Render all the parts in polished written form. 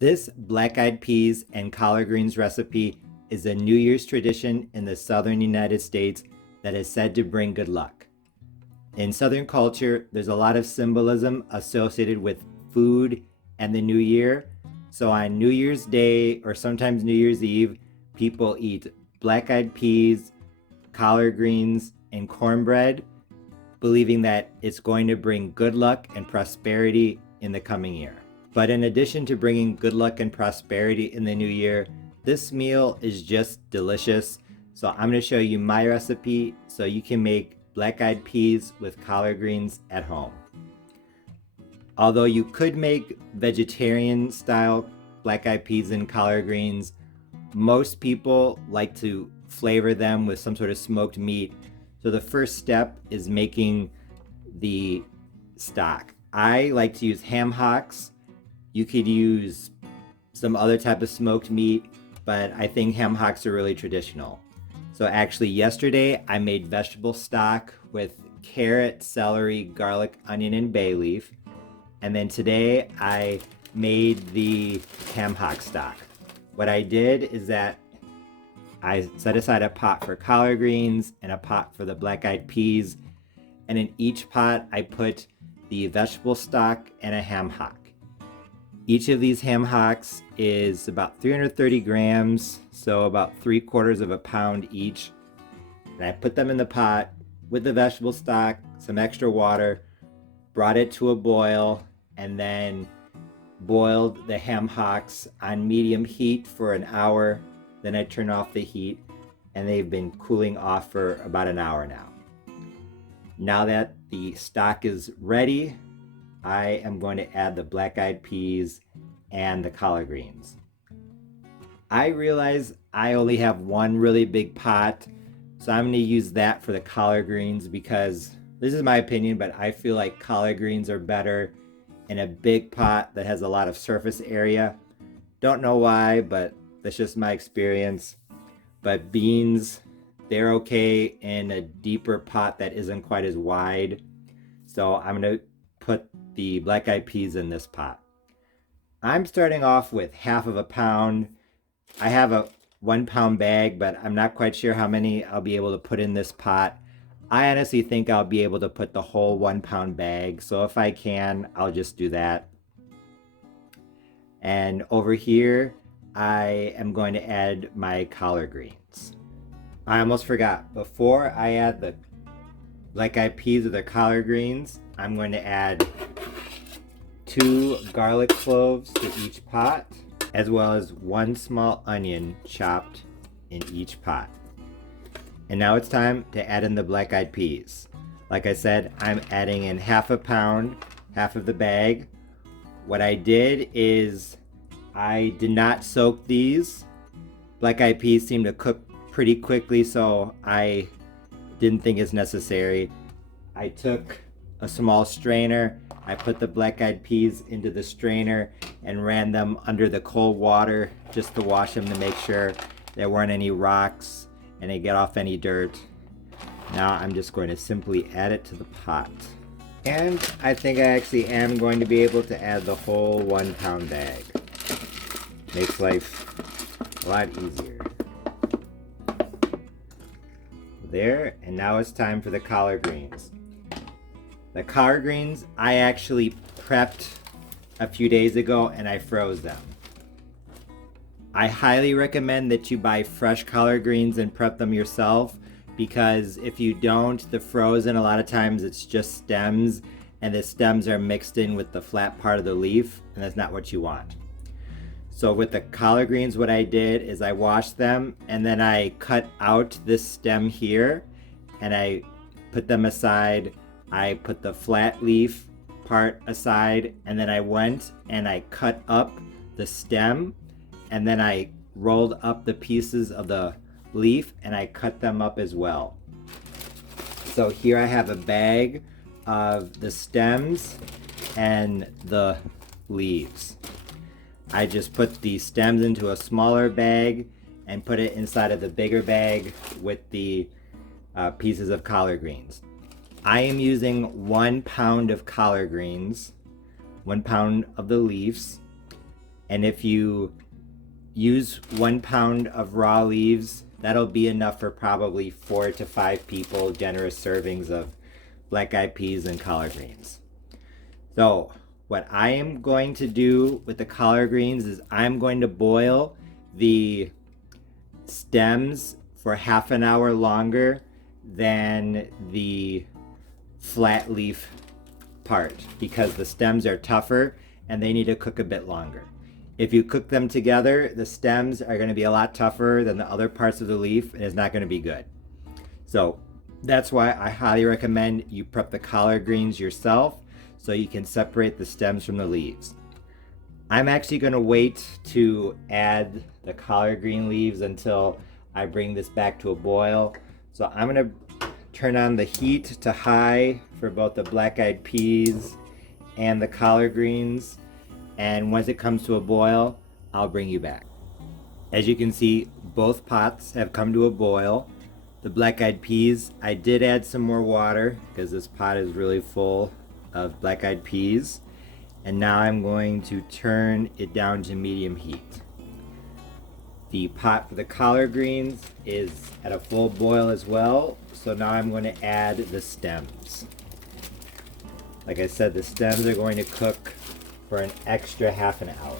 This black-eyed peas and collard greens recipe is a New Year's tradition in the southern United States that is said to bring good luck. In Southern culture, there's a lot of symbolism associated with food and the new year. So on New Year's Day or sometimes New Year's Eve, people eat black-eyed peas, collard greens, and cornbread, believing that it's going to bring good luck and prosperity in the coming year. But in addition to bringing good luck and prosperity in the new year, this meal is just delicious. So I'm going to show you my recipe so you can make black-eyed peas with collard greens at home. Although you could make vegetarian style black-eyed peas and collard greens, most people like to flavor them with some sort of smoked meat. So the first step is making the stock. I like to use ham hocks. You could use some other type of smoked meat, but I think ham hocks are really traditional. So actually yesterday I made vegetable stock with carrot, celery, garlic, onion, and bay leaf. And then today I made the ham hock stock. What I did is that I set aside a pot for collard greens and a pot for the black-eyed peas. And in each pot I put the vegetable stock and a ham hock. Each of these ham hocks is about 330 grams, so about 3/4 of a pound each. And I put them in the pot with the vegetable stock, some extra water, brought it to a boil, and then boiled the ham hocks on medium heat for an hour. Then I turned off the heat, and they've been cooling off for about an hour now. Now that the stock is ready, I am going to add the black-eyed peas and the collard greens. I realize I only have one really big pot, so I'm going to use that for the collard greens because this is my opinion, but I feel like collard greens are better in a big pot that has a lot of surface area. Don't know why, but that's just my experience. But beans, they're okay in a deeper pot that isn't quite as wide. So I'm going to put the black-eyed peas in this pot. I'm starting off with half of a pound. I have a 1 pound bag, but I'm not quite sure how many I'll be able to put in this pot. I honestly think I'll be able to put the whole 1 pound bag. So if I can, I'll just do that. And over here, I am going to add my collard greens. I almost forgot. Before I add the black-eyed peas or the collard greens, I'm going to add 2 garlic cloves to each pot, as well as 1 small onion chopped in each pot. And now it's time to add in the black-eyed peas. Like I said, I'm adding in half a pound, half of the bag. What I did is I did not soak these. Black-eyed peas seem to cook pretty quickly, so I didn't think it's necessary. I took a small strainer, I put the black-eyed peas into the strainer and ran them under the cold water just to wash them to make sure there weren't any rocks and they get off any dirt. Now I'm just going to simply add it to the pot. And I think I actually am going to be able to add the whole 1 pound bag. Makes life a lot easier. There, and now it's time for the collard greens. The collard greens I actually prepped a few days ago and I froze them. I highly recommend that you buy fresh collard greens and prep them yourself, because if you don't, the frozen, a lot of times it's just stems, and the stems are mixed in with the flat part of the leaf, and that's not what you want. So with the collard greens, what I did is I washed them and then I cut out this stem here and I put them aside. I put the flat leaf part aside, and then I went and I cut up the stem, and then I rolled up the pieces of the leaf and I cut them up as well. So here I have a bag of the stems and the leaves. I just put the stems into a smaller bag and put it inside of the bigger bag with the pieces of collard greens. I am using 1 pound of collard greens, 1 pound of the leaves, And if you use 1 pound of raw leaves, that'll be enough for probably 4 to 5 people, generous servings of black-eyed peas and collard greens. So what I am going to do with the collard greens is I'm going to boil the stems for half an hour longer than the flat leaf part, because the stems are tougher and they need to cook a bit longer. If you cook them together, the stems are going to be a lot tougher than the other parts of the leaf, and it's not going to be good. So that's why I highly recommend you prep the collard greens yourself so you can separate the stems from the leaves. I'm actually going to wait to add the collard green leaves until I bring this back to a boil. So I'm going to turn on the heat to high for both the black-eyed peas and the collard greens. And once it comes to a boil, I'll bring you back. As you can see, both pots have come to a boil. The black-eyed peas, I did add some more water because this pot is really full of black-eyed peas. And now I'm going to turn it down to medium heat. The pot for the collard greens is at a full boil as well. So now I'm going to add the stems. Like I said, the stems are going to cook for an extra half an hour.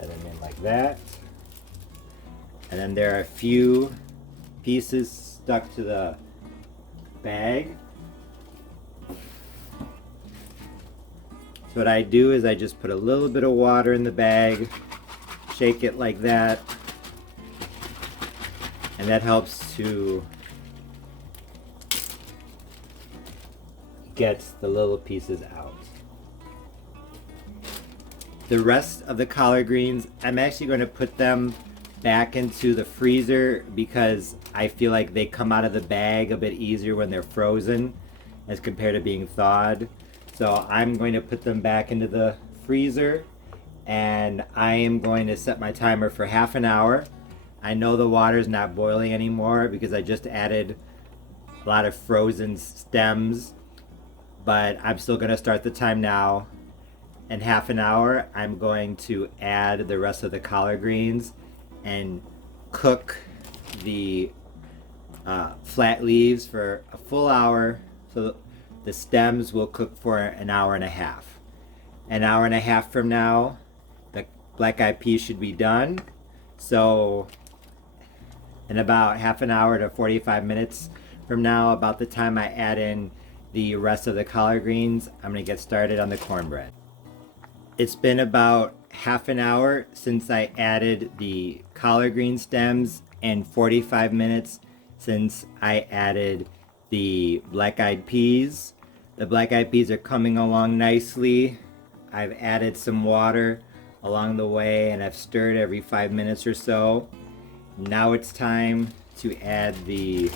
Add them in like that. And then there are a few pieces stuck to the bag. So what I do is I just put a little bit of water in the bag, shake it like that, and that helps to get the little pieces out. The rest of the collard greens, I'm actually going to put them back into the freezer because I feel like they come out of the bag a bit easier when they're frozen as compared to being thawed. So I'm going to put them back into the freezer, and I am going to set my timer for half an hour. I know the water is not boiling anymore because I just added a lot of frozen stems, but I'm still going to start the time now. In half an hour, I'm going to add the rest of the collard greens and cook the flat leaves for a full hour. So the stems will cook for an hour and a half. An hour and a half from now, the black-eyed peas should be done. So in about half an hour to 45 minutes from now, about the time I add in the rest of the collard greens, I'm going to get started on the cornbread. It's been about half an hour since I added the collard green stems and 45 minutes since I added the black-eyed peas. The black-eyed peas are coming along nicely. I've added some water along the way and I've stirred every 5 minutes or so. Now it's time to add the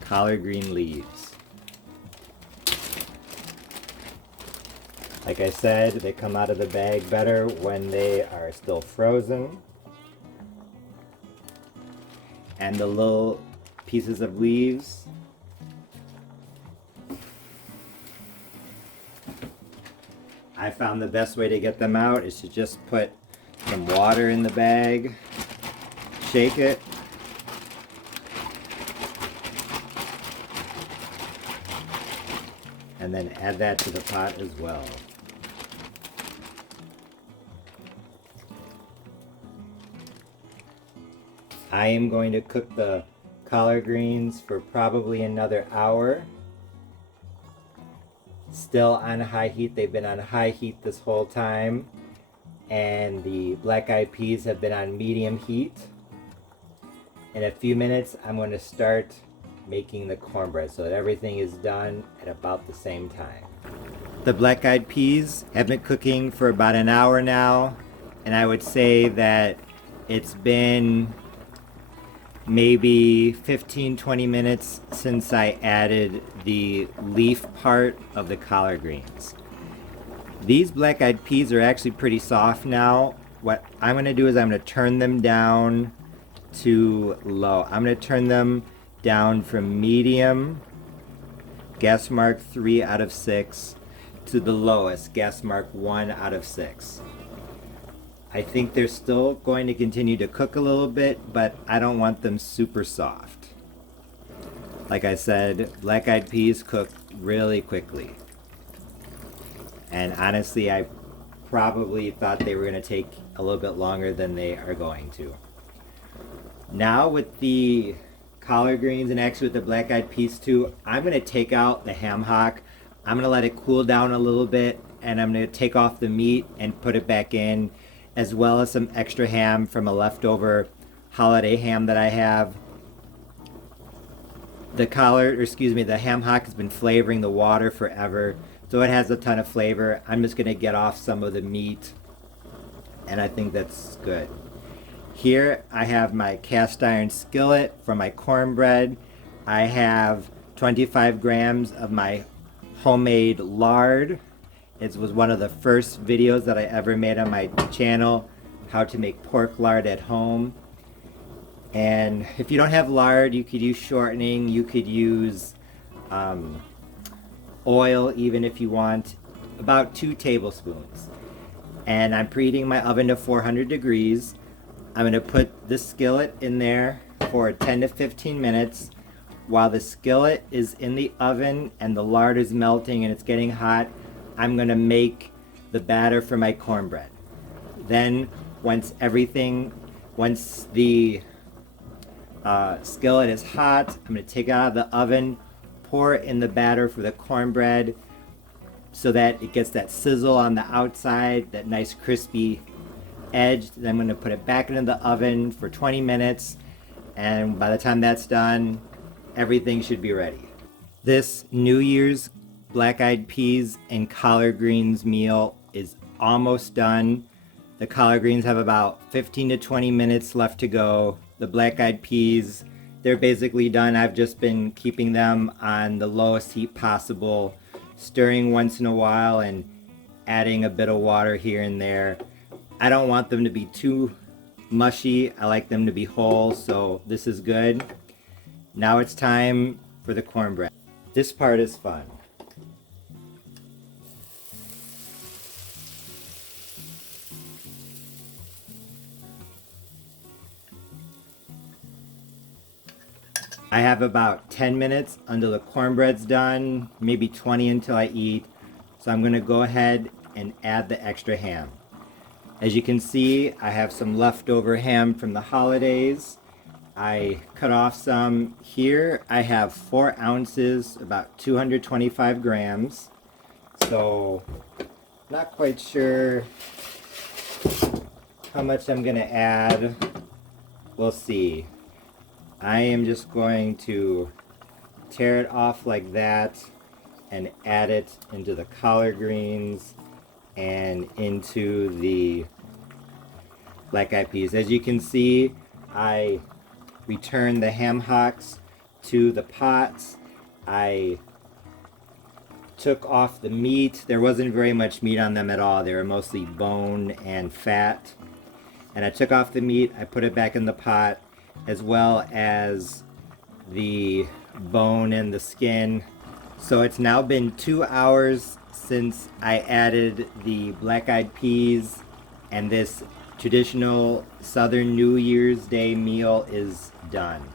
collard green leaves. Like I said, they come out of the bag better when they are still frozen. And the little pieces of leaves, I found the best way to get them out is to just put some water in the bag, shake it, and then add that to the pot as well. I am going to cook the collard greens for probably another hour. Still on high heat. They've been on high heat this whole time. And the black-eyed peas have been on medium heat. In a few minutes, I'm going to start making the cornbread so that everything is done at about the same time. The black-eyed peas have been cooking for about an hour now. And I would say that it's been maybe 15-20 minutes since I added the leaf part of the collard greens. These black-eyed peas are actually pretty soft now. What I'm going to do is I'm going to turn them down to low. I'm going to turn them down from medium, gas mark 3 out of 6, to the lowest, guess mark 1 out of 6. I think they're still going to continue to cook a little bit, but I don't want them super soft. Like I said, black-eyed peas cook really quickly. And honestly, I probably thought they were going to take a little bit longer than they are going to. Now with the collard greens and actually with the black-eyed peas too, I'm going to take out the ham hock. I'm going to let it cool down a little bit, and I'm going to take off the meat and put it back in, as well as some extra ham from a leftover holiday ham that I have. The the ham hock has been flavoring the water forever, so it has a ton of flavor. I'm just going to get off some of the meat, and I think that's good. Here I have my cast iron skillet for my cornbread. I have 25 grams of my homemade lard. It was one of the first videos that I ever made on my channel, how to make pork lard at home. And if you don't have lard, you could use shortening, you could use oil even if you want, about 2 tablespoons. And I'm preheating my oven to 400 degrees. I'm going to put the skillet in there for 10 to 15 minutes. While the skillet is in the oven and the lard is melting and it's getting hot, I'm going to make the batter for my cornbread. Then once the skillet is hot, I'm going to take it out of the oven, pour it in the batter for the cornbread so that it gets that sizzle on the outside, that nice crispy edge. Then I'm going to put it back into the oven for 20 minutes, and by the time that's done, everything should be ready. This New Year's black-eyed peas and collard greens meal is almost done. The collard greens have about 15 to 20 minutes left to go. The black-eyed peas, they're basically done. I've just been keeping them on the lowest heat possible, stirring once in a while and adding a bit of water here and there. I don't want them to be too mushy. I like them to be whole, so this is good. Now it's time for the cornbread. This part is fun. I have about 10 minutes until the cornbread's done, maybe 20 until I eat. So I'm going to go ahead and add the extra ham. As you can see, I have some leftover ham from the holidays. I cut off some. Here I have 4 ounces, about 225 grams. So not quite sure how much I'm going to add. We'll see. I am just going to tear it off like that and add it into the collard greens and into the black-eyed peas. As you can see, I returned the ham hocks to the pots. I took off the meat. There wasn't very much meat on them at all. They were mostly bone and fat. And I took off the meat, I put it back in the pot, as well as the bone and the skin. So it's now been 2 hours since I added the black-eyed peas, and this traditional Southern New Year's Day meal is done.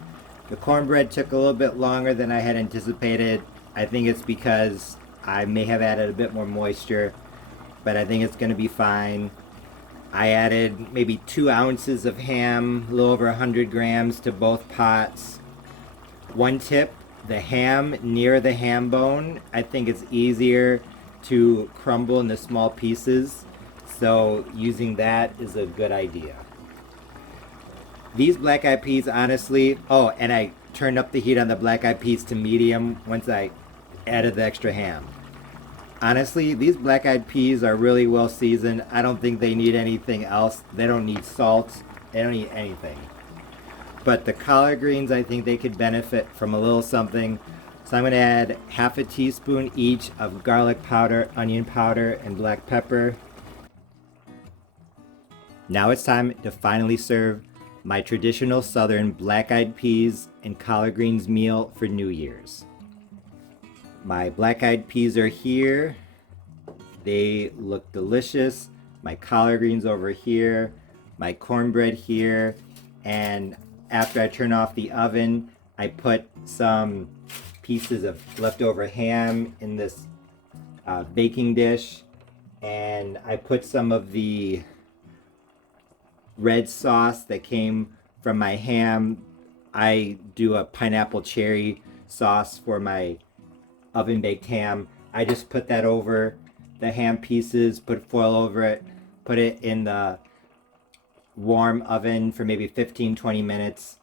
The cornbread took a little bit longer than I had anticipated. I think it's because I may have added a bit more moisture, but I think it's going to be fine. I added maybe 2 ounces of ham, a little over 100 grams to both pots. One tip, the ham near the ham bone, I think it's easier to crumble into small pieces, so using that is a good idea. These black-eyed peas, honestly, oh, and I turned up the heat on the black-eyed peas to medium once I added the extra ham. Honestly, these black-eyed peas are really well seasoned. I don't think they need anything else. They don't need salt. They don't need anything. But the collard greens, I think they could benefit from a little something. So I'm going to add half a teaspoon each of garlic powder, onion powder, and black pepper. Now it's time to finally serve my traditional Southern black-eyed peas and collard greens meal for New Year's. My black-eyed peas are here. They look delicious. My collard greens over here, my cornbread here, and after I turn off the oven, I put some pieces of leftover ham in this baking dish, and I put some of the red sauce that came from my ham. I do a pineapple cherry sauce for my oven baked ham. I just put that over the ham pieces, put foil over it, put it in the warm oven for maybe 15-20 minutes,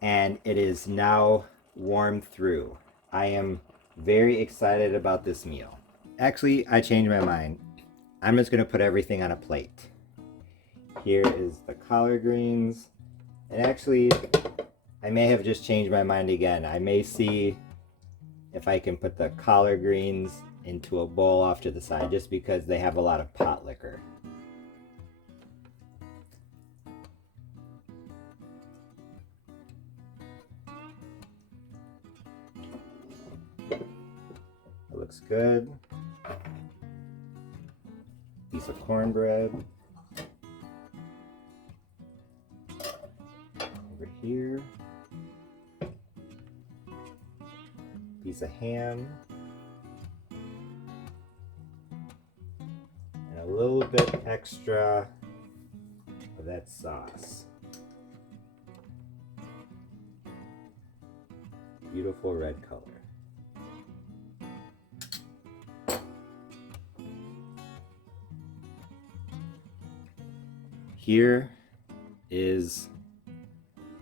and it is now warmed through. I am very excited about this meal. Actually, I changed my mind. I'm just going to put everything on a plate. Here is the collard greens. And actually, I may have just changed my mind again. I may see if I can put the collard greens into a bowl off to the side, just because they have a lot of pot liquor. It looks good. Piece of cornbread. Over here. Piece of ham. And a little bit extra of that sauce. Beautiful red color. Here is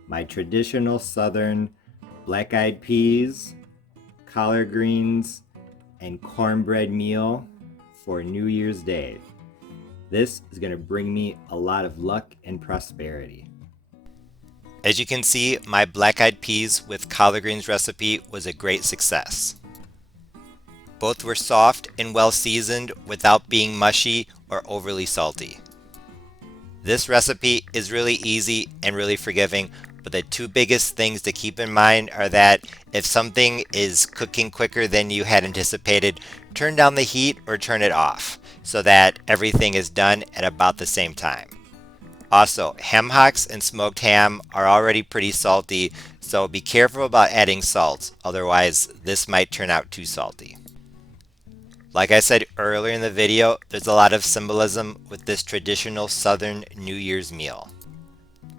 my traditional Southern black-eyed peas, collard greens, and cornbread meal for New Year's Day. This is going to bring me a lot of luck and prosperity. As you can see, my black-eyed peas with collard greens recipe was a great success. Both were soft and well seasoned without being mushy or overly salty. This recipe is really easy and really forgiving, but the two biggest things to keep in mind are that if something is cooking quicker than you had anticipated, turn down the heat or turn it off so that everything is done at about the same time. Also, ham hocks and smoked ham are already pretty salty, so be careful about adding salt, otherwise this might turn out too salty. Like I said earlier in the video, there's a lot of symbolism with this traditional Southern New Year's meal.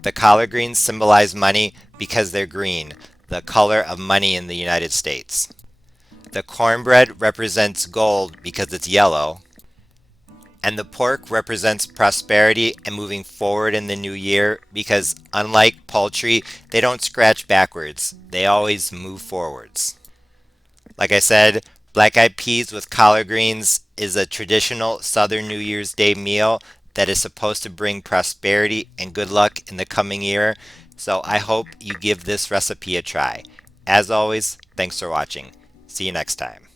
The collard greens symbolize money because they're green, the color of money in the United States. The cornbread represents gold because it's yellow. And the pork represents prosperity and moving forward in the new year because unlike poultry, they don't scratch backwards, they always move forwards. Like I said, black-eyed peas with collard greens is a traditional Southern New Year's Day meal that is supposed to bring prosperity and good luck in the coming year, so I hope you give this recipe a try. As always, thanks for watching. See you next time.